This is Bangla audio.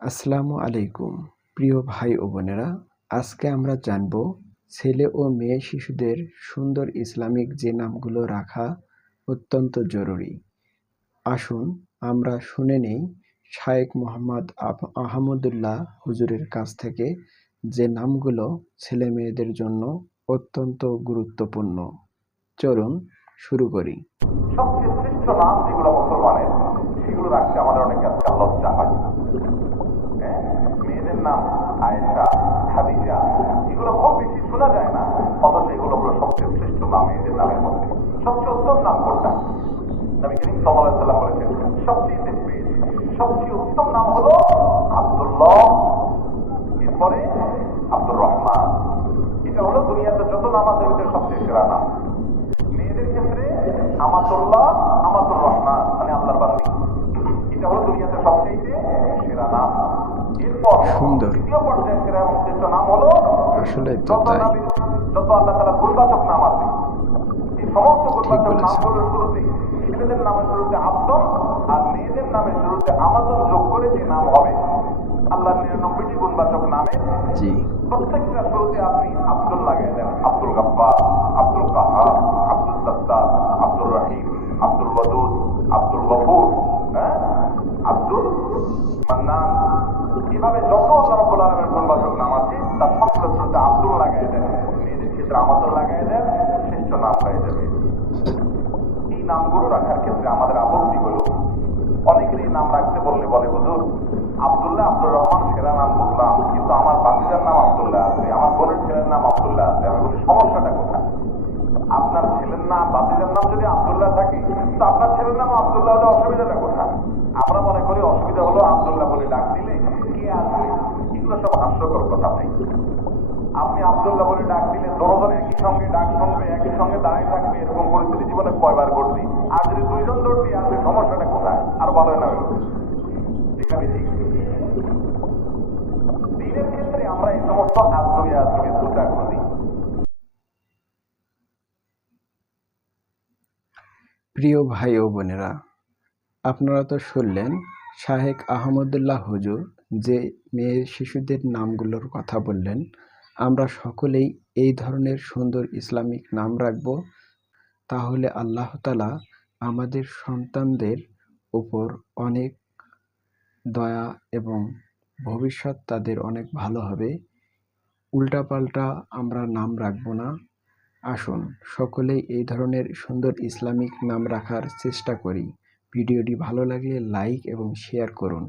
আসসালামু আলাইকুম প্রিয় ভাই ও বোনেরা, আজকে আমরা জানব ছেলে ও মেয়ে শিশুদের সুন্দর ইসলামিক যে নামগুলো রাখা অত্যন্ত জরুরি। আসুন আমরা শুনে নেই শায়েখ মোহাম্মদ আহমদুল্লাহ হুজুরের কাছ থেকে যে নামগুলো ছেলে মেয়েদের জন্য অত্যন্ত গুরুত্বপূর্ণ। চলুন শুরু করি। সবচেয়ে শ্রেষ্ঠ নাম যেগুলো মুসলমানের, সেগুলো রাখতে আমাদের অনেক আজকাল লজ্জা হয়। মেয়েদের নাম আয়েশা, খাদিজা, এগুলো খুব বেশি শোনা যায় না, অথচ এগুলো হলো সবচেয়ে শ্রেষ্ঠ নাম। মেয়েদের নামের মধ্যে সবচেয়ে উত্তম নাম কোনটা? নবী করিম সাল্লাল্লাহু আলাইহি ওয়াসাল্লাম বলেছেন সবচেয়ে উত্তম নাম হলো আব্দুল্লাহ, এরপরে আব্দুর রহমান। এটা হলো দুনিয়াতে যত নামাজের ভিতরে সবচেয়ে সেরা নাম। মেয়েদের ক্ষেত্রে আমাতুল্লাহ, আমাতুর রহমান, মানে আল্লাহর বান্দি, এটা হলো দুনিয়াতে সবচেয়ে সেরা নাম। এরপর দ্বিতীয় পর্যায়ে সেরা এবং শ্রেষ্ঠ নাম হলো যত আল্লাহ তাআলা গুণবাচক নাম আছে, এই সমস্ত গুণবাচক নামগুলোর শুরুতে, ছেলেদের নামের শুরুতে আব্দুল আর মেয়েদের নামের শুরুতে আমাতুল যোগ করে যে নাম হবে, আল্লাহর 99টি গুণবাচক নামে প্রত্যেকটা শুরুতে আপনি আব্দুল লাগিয়ে দেন। আব্দুল গাফফার, আব্দুল কাহ্হার, আব্দুল সাত্তার, আব্দুর রহিম, আব্দুল ওয়াদুদ, আব্দুল গফুর, আব্দুল মান্নান, এভাবে যত আল্লাহ রাব্বুল আলামিনের গুণবাচক নাম আছে তার সবগুলোর শুরুতে আব্দুল লাগিয়ে দেন। মেয়েদের ক্ষেত্রে আমাতুল লাগিয়ে দেন, শ্রেষ্ঠ নাম হয়ে যাবে। এই নামগুলো রাখার ক্ষেত্রে আমাদের আপত্তি হলো, অনেকের এই নাম রাখতে বললে বলে, হুজুর আব্দুল্লাহ, আব্দুর রহমান সেরা নাম বললাম, কিন্তু আমার বাতিজার নাম আব্দুল্লাহ আছে, আমার বোনের ছেলের নাম আব্দুল্লাহ আছে। আমি বলি, সমস্যাটা কোথায়? আপনার ছেলের নাম, বাতিজার নাম যদি আব্দুল্লাহ থাকে, তো আপনার ছেলের নাম আব্দুল্লাহ হলে অসুবিধাটা কোথায়? আমরা মনে করি অসুবিধা হলো আব্দুল্লাহ বলে ডাক দিলে কে আসবে। এগুলো সব হাস্যকর কথা ভাই। আপনি আব্দুল্লাহ বলে ডাক দিলে দশজন একই সঙ্গে ডাক শুনবে, একই সঙ্গে দাঁড়িয়ে থাকবে, এরকম পরিস্থিতি জীবনে কয়বার ঘটবে? আর যদি দুইজন দৌড় দিয়ে আসবে, সমস্যাটা কোথায়? আরো ভালো হয় না? ঠিক আছে, ঠিক। দিনের ক্ষেত্রে আমরা এই সমস্ত আজগবি সুচাগুলো দিই। প্রিয় ভাই ও বোনেরা, আপনারা তো শুনলেন শায়েখ আহমদুল্লাহ হুজুর যে মেয়ে শিশুদের নামগুলোর কথা বললেন। আমরা সকলেই এই ধরনের সুন্দর ইসলামিক নাম রাখব, তাহলে আল্লাহ তাআলা আমাদের সন্তানদের উপর অনেক দয়া এবং ভবিষ্যৎ তাদের অনেক ভালো হবে। উল্টাপাল্টা আমরা নাম রাখব না। আসুন সকলেই এই ধরনের সুন্দর ইসলামিক নাম রাখার চেষ্টা করি। ভিডিওটি ভালো লাগলে লাইক এবং শেয়ার করুন।